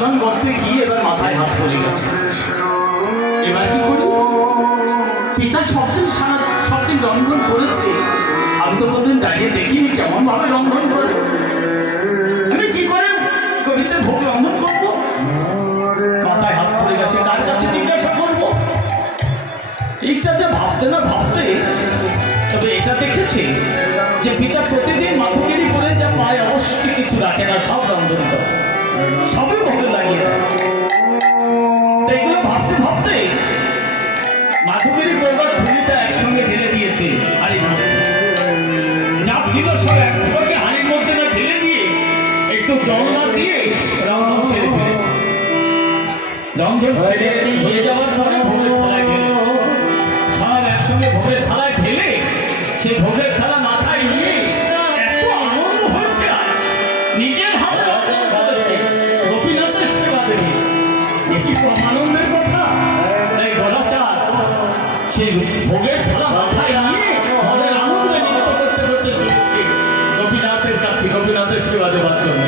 রন্ধন করতে গিয়ে এবার মাথায় হাত পড়ে গেছে। এবার কি করি? পিতা সবদিন সারা, সবদিন রন্ধন করেছে। আমি তো কোনদিন দাঁড়িয়ে দেখিনি কেমন ভাবে রন্ধন করে। আমি কি করে কবিতে ভোগ রন্ধন করব? মাথায় হাত পড়ে গেছে, কার কাছে জিজ্ঞাসা করব? এইটাতে ভাবতে না ভাবতে, তবে এটা দেখেছি যে পিতা প্রতিদিন মাথুগিরি করে যা পায়, অবশ্যই কিছু রাখে না, সব ভাবতে মাথুগিরি করবার ছুরিটা একসঙ্গে ঢেলে দিয়েছে মধ্যে। যা ছিল সব একসঙ্গে হাড়ির মধ্যে না ঢেলে দিয়ে একটু জল না দিয়ে রন্ধন সেরে ফেলেছে। রন্ধন সেরে হয়ে যাওয়ার পরে ভোগের থালা মাথায় কাছে সেবা দেওয়ার জন্য।